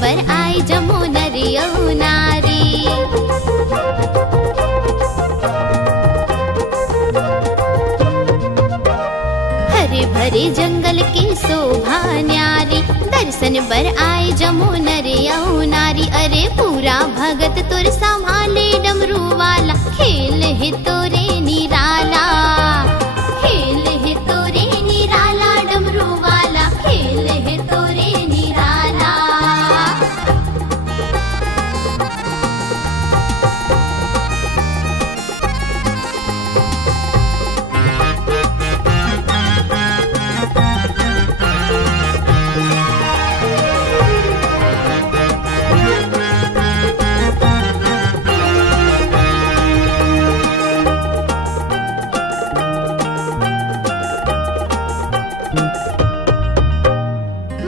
बर आए जमो नरियो नारी। हरे भरे जंगल की शोभा न्यारी, दर्शन बर आए जमो नरियो नारी। अरे पूरा भगत तुर संभाले डमरू वाला, खेल है तोरे निराला, खेल है तोरे निराला डमरू वाला, खेल है तोरे निराला।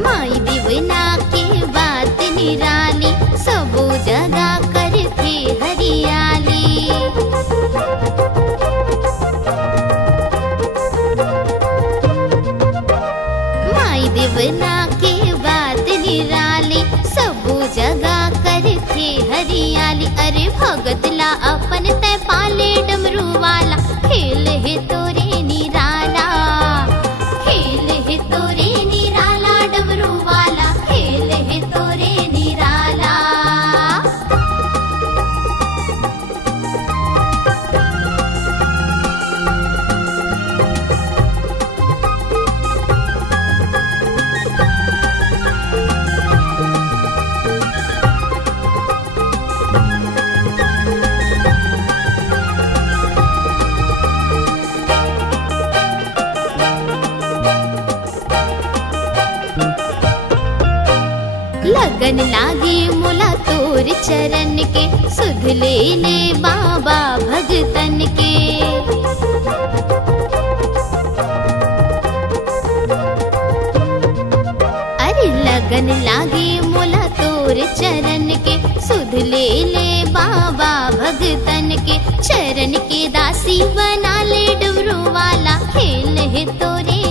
माई देवना के बात निराली, सबो जगह करथे हरियाली। माई देवना के बात निराली, सबो जगह करथे हरियाली। अरे भगत ला अपन तय पाले डमरू वाला, खेल है तोरे निराला, खेल है तोरे निराला डमरू वाला, खेल है तोरे निराला। लगन लागे मोला तोर चरण के, सुध ले ले बाबा भगतन के। अरे लगन लागे मोला तोर चरण के, सुध ले ले बाबा भगतन के। चरण के दासी बना ले डमरू वाला, खेल है तोरे